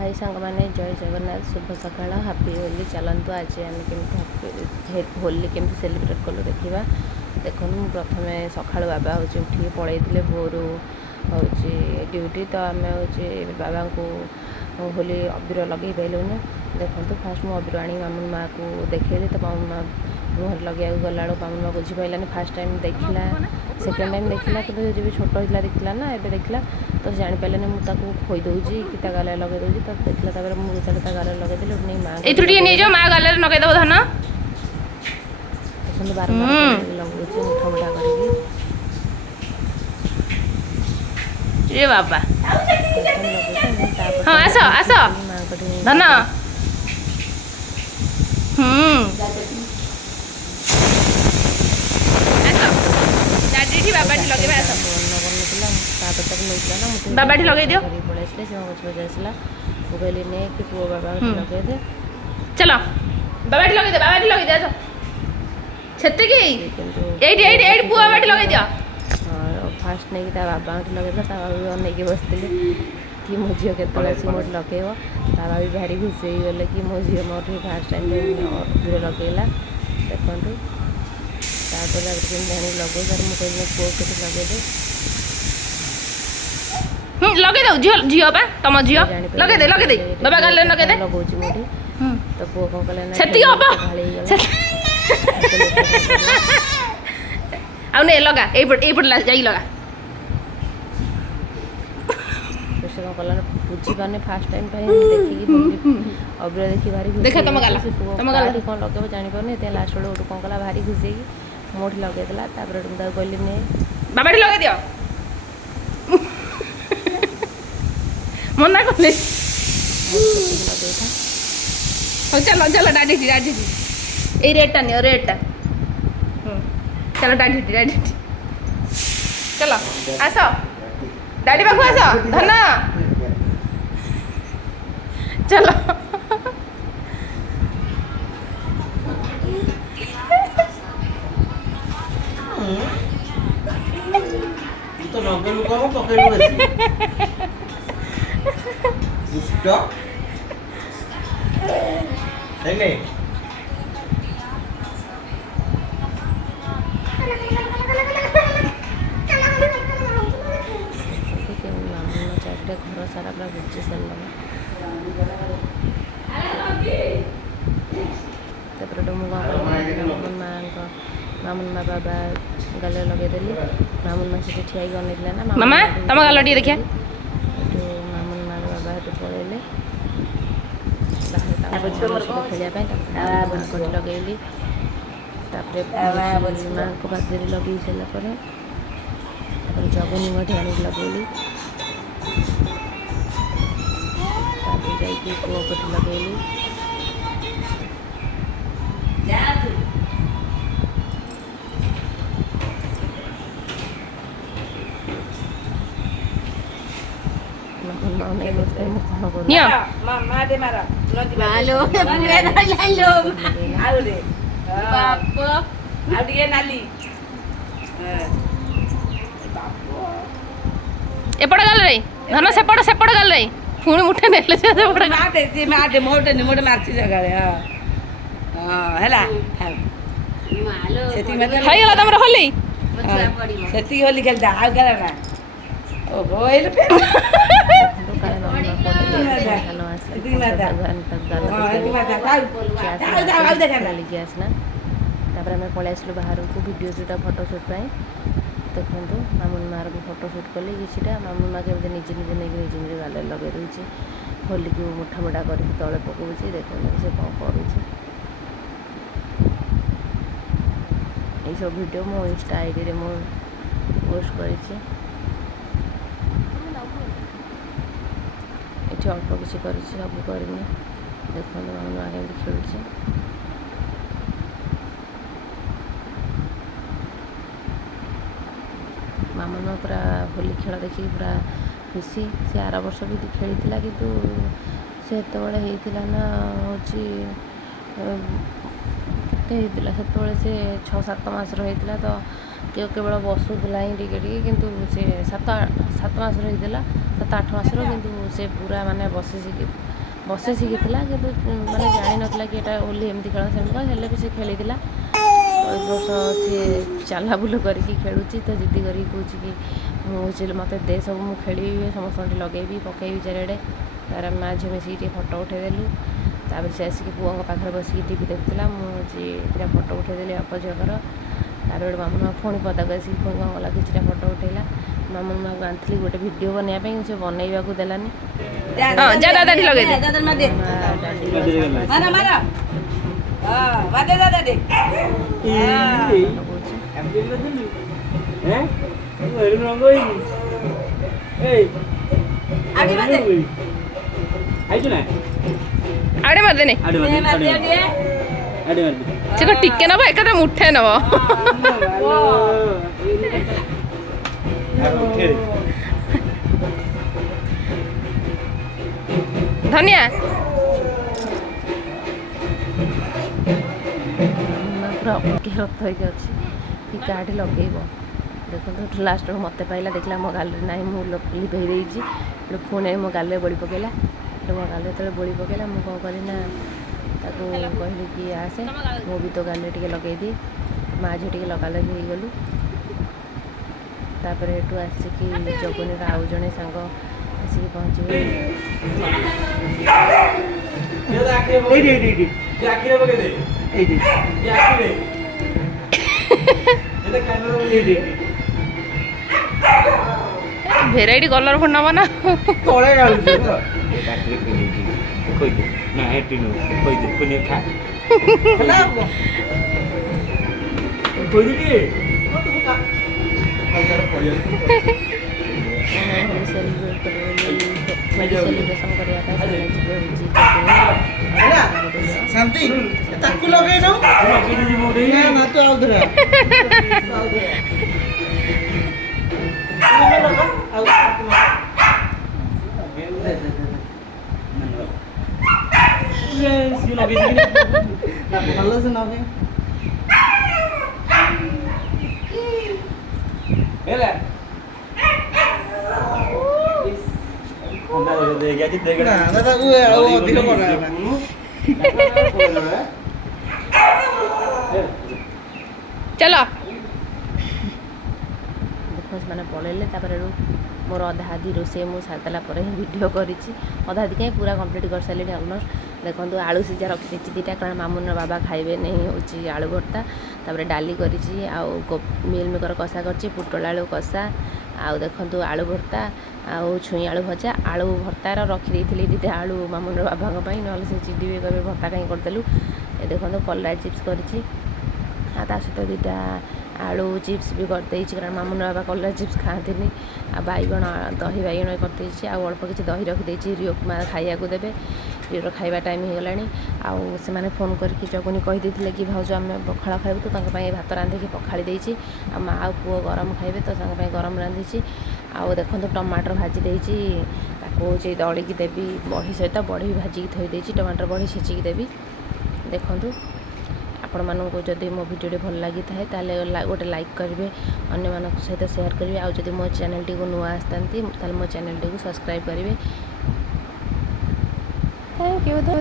हाय सांग मैंने जय जगन्नाथ शुभ सकाळ हापी होली चलतु आज आम के होली केमती सेलिब्रेट कलु देखा देखो प्रथम सका बाबा हूँ उठिक पलैते भोर हूँ ड्यूटी तो आम हूँ बाबा को होली अबीर लगे पाइलुनि देखो फास्ट मुझे अबीर आनी मामून माँ को देखली तो मामून माँ मुहर लगे गला मामून माँ बुझीपारानी फास्ट टाइम देखला सेकेंड टाइम देखला कि जब छोट होता देखला ना एबे देखला तो जापारानी मुझे खोई दूसरी कि गाल लगे दूसरी तो देखला मुझे गाल लगेदेली नहीं माँ माँ गाल लगेदेव धन देखो बारम्बार लगुच मुठा मुठा कर बाबा हाँ आस आस धन बाबा लगे बाबा लगे दियो पलैसला मोबाइल ने कि पुओ बाबा लगे दे चलो बाबा लगे दे छेती पुओ बाबा लगे दियो फास्ट नहीं बाबा लगे बाबा भी अनेक बसते कि मो झील के मोट लगे बाबा भी भारी खुशी गले कि मो झील मोटे फास्ट टाइम अबीर लगेला देखु तापर जानी लगो सर मुझे पुओ के लगे लगे दो झील पा तुम झील लगे दे बाबा गाल लगे दे लगौची मोटी तो पुओ कौन कले छेती हम आ नहीं लगा एपट जाई लगा से कौन कला बुझी पाने फास्ट टाइम देखिए अबीर देखी भारी देखा तुम गाल कौन लगे जानी पारे लास्ट बेल कौन कला भारी खुशी मोटी लगेदेला कहली नहीं बाबा लगे दियो मना कले चलो चलो डाडी ये रेटा नियो रेटा चलो डाडी चलो आस डाडी पाखु आस धन चलो तो नगेलु कम पकेलु बेसी दुष्ट नहीं चार्टे घर सारा पूरा बुझी सारा मामून माँ बाबा गाल लगेदेली मामून माँ से ठिया अनेक ना मामा तुम गाल टी देखिए मामून माँ बाबा हेतु पलैले खेल लगेली माँ को पादे लगे सारापर जगनी मठी आनी लगेली जाकि पुओ को लगेली एपट गल रे धन सेपट गल रे पुणी मुठे नेले मोटे मार्ची जगह है तुम होली से होली खेलता आउ कर ना ओहो आसना आम पलि आसलु बाहर को वीडियो शूट फोटोशूट देखो मामून माँ भी फोटोशूट कली कि मामून माँ के निजे निजे नहीं गाल लगे दूसरी होली को मुठा मुठा कर तले पकाऊँच देखो से कौन कर सब वीडियो मो इंस्टा आईडी रे मो पोस्ट कर अल्प किसी कर सब करनी देखो मामून माँ के खेलुचे मामून माँ पूरा होली खेल देखिए पूरा खुशी से आर वर्ष भी खेली कितु से होता ना हूँ से 6-7 मास होता तो କେବଳ ବସୁଥିଲା ହିଁ ଟିକେ ଟିକେ, କିନ୍ତୁ ସେ 7 ମାସର ହେଇଥିଲା, 7-8 ମାସର, କିନ୍ତୁ ସେ ପୁରା ମାନେ ବସେ ଶିଖିଥିଲା, କିନ୍ତୁ ମାନେ ଜାଣିନଥିଲା କି ଏଇଟା ହୋଲି ଏମିତି ଖେଳ ସେମିତି ଖେଳ, ହେଲେ ବି ସେ ଖେଳିଥିଲା। ଏ ବର୍ଷ ସିଏ ଚାଲାବୁଲ କରିକି ଖେଳୁଛି, ତ ଜିଦି କରିକି କହୁଛି କି ମୁଁ ମୋତେ ଦେ ସବୁ, ମୁଁ ଖେଳିବି, ସମସ୍ତଙ୍କୁ ଲଗେଇବି ପକେଇବି ଚାରିଆଡ଼େ। ତାର ମାଆ ଝିଅ ମିଶିକି ଟିକେ ଫଟୋ ଉଠେଇଦେଲୁ। ତାପରେ ସେ ଆସିକି ପୁଅଙ୍କ ପାଖରେ ବସିକି ଟିଭି ଦେଖୁଥିଲା। ମୁଁ ଦୁଇଟା ଫଟୋ ଉଠେଇଦେଲି ବାପ ଝିଅଙ୍କର। ତାପରେ ଗୋଟେ ମାମୁନ ମା ପୁଣି ପଦାକୁ ଆସିକି ପୁଣି କ'ଣ କଲା, କିଛିଟା ଫଟୋ ଉଠେଇଲା। ମାମୁନ ମାଆକୁ ଆଣିଥିଲି ଗୋଟେ ଭିଡ଼ିଓ ବନେଇବା ପାଇଁ, ସେ ବନେଇବାକୁ ଦେଲାନି। ଯା ଦାଦା ଏଠି ଲଗେଇଦେ। ଆଡ଼େ ମାରିଦେନି ସେ କ'ଣ ଟିକେ ନେବ, ଏକାଥରେ ମୁଠେ ନେବ। ଧନିଆ ପୁରା ଅପେକ୍ଷା ରଥ ହେଇକି ଅଛି କି କାହାଠି ଲଗେଇବ। ଦେଖନ୍ତୁ ଲାଷ୍ଟକୁ ମୋତେ ପାଇଲା, ଦେଖିଲା ମୋ ଗାଲିରେ ନାହିଁ, ମୁଁ ଲିଭେଇ ଦେଇଛି। ପୁଣି ମୋ ଗାଲିରେ ବୋଳି ପକେଇଲା। ମୋ ଗାଲିରେ ଯେତେବେଳେ ବୋଳି ପକେଇଲା, ମୁଁ କ'ଣ କଲି ନା ତାକୁ କହିଲି କି ଆସେ ମୁଁ ବି ତୋ ଗାଲିରେ ଟିକେ ଲଗେଇଦିଏ। ମାଆ ଝିଅ ଟିକେ ଲଗାଲଗି ହେଇଗଲୁ। ତାପରେ ଏଠୁ ଆସିକି ଜଗନୀର ଆଉ ଜଣେ ସାଙ୍ଗ ଆସିକି ପହଞ୍ଚିଗଲେ। ଭେରାଇଟି କଲର ପୁଣି ନେବ ନା। ସେଲିବ୍ରେସନ୍ କରିବା ପାଇଁ ଶାନ୍ତି ତାକୁ ଲଗେଇ ଦଉ ନା ତୁ ଆଉ ଧର ଭଲ ସେ ନଗେଇ ହେଲା ଚାଲ ଦେଖ ସେମାନେ ପଳେଇଲେ। ତାପରେ ମୋର ଅଧା ଅଧି ରୋଷେଇ ମୁଁ ସାରିଦେଲା ପରେ ହିଁ ଭିଡ଼ିଓ କରିଛି। ଅଧା ଅଧି କାହିଁ ପୁରା କମ୍ପ୍ଲିଟ୍ କରିସାରିଲିଣି ଅଲମୋଷ୍ଟ। ଦେଖନ୍ତୁ ଆଳୁ ସିଝା ରଖିଦେଇଛି 2ଟା, କାରଣ ମାମୁନର ବାବା ଖାଇବେ ନେଇ ହେଉଛି ଆଳୁ ଭର୍ତ୍ତା। ତାପରେ ଡାଲି କରିଛି, ଆଉ ମିଲ୍ ମେକର କଷା କରିଛି, ପୋଟଳ ଆଳୁ କଷା, ଆଉ ଦେଖନ୍ତୁ ଆଳୁ ଭର୍ତ୍ତା, ଆଉ ଛୁଇଁ ଆଳୁ ଭଜା। ଆଳୁ ଭର୍ତ୍ତାର ରଖିଦେଇଥିଲି 2ଟା ଆଳୁ ମାମୁନର ବାବାଙ୍କ ପାଇଁ, ନହେଲେ ସେ ଚିଡ଼ିବେ, କହିବେ ଭର୍ତ୍ତା କାହିଁ କରିଦେଲୁ। ଏ ଦେଖନ୍ତୁ କଲରା ଚିପ୍ସ କରିଛି, ଆଉ ତା ସହିତ 2ଟା ଆଳୁ ଚିପ୍ସ ବି କରିଦେଇଛି, କାରଣ ମାମୁନର ବାବା କଲରା ଚିପ୍ସ ଖାଆନ୍ତିନି। ଆଉ ବାଇଗଣ ଦହି ବାଇଗଣ କରିଦେଇଛି, ଆଉ ଅଳ୍ପ କିଛି ଦହି ରଖିଦେଇଛି। ରିଓକୁ ମା ଖାଇବାକୁ ଦେବେ, ରିଓର ଖାଇବା ଟାଇମ୍ ହେଇଗଲାଣି। ଆଉ ସେମାନେ ଫୋନ୍ କରିକି ଜଗୁନି କହିଦେଇଥିଲେ କି ଭାଉଜ ଆମେ ପଖାଳ ଖାଇବୁ, ତ ତାଙ୍କ ପାଇଁ ଭାତ ରାନ୍ଧିକି ପଖାଳି ଦେଇଛି। ଆଉ ମା ଆଉ ପୁଅ ଗରମ ଖାଇବେ, ତ ତାଙ୍କ ପାଇଁ ଗରମ ରାନ୍ଧିଛି। ଆଉ ଦେଖନ୍ତୁ ଟମାଟର ଭାଜି ଦେଇଛି, ତାକୁ ହେଉଛି ଦଳିକି ଦେବି ବଢ଼ି ସହିତ। ବଢ଼ି ଭାଜିକି ଥୋଇ ଦେଇଛି, ଟମାଟର ବଢ଼ି ଛେଚିକି ଦେବି। ଦେଖନ୍ତୁ ଆପଣମାନଙ୍କୁ ଯଦି ମୋ ଭିଡ଼ିଓଟି ଭଲ ଲାଗିଥାଏ ତାହେଲେ ଗୋଟେ ଲାଇକ୍ କରିବେ, ଅନ୍ୟମାନଙ୍କ ସହିତ ସେୟାର କରିବେ। ଆଉ ଯଦି ମୋ ଚ୍ୟାନେଲଟିକୁ ନୂଆ ଆସିଥାନ୍ତି ତାହେଲେ ମୋ ଚ୍ୟାନେଲଟିକୁ ସବସ୍କ୍ରାଇବ୍ କରିବେ। Thank you.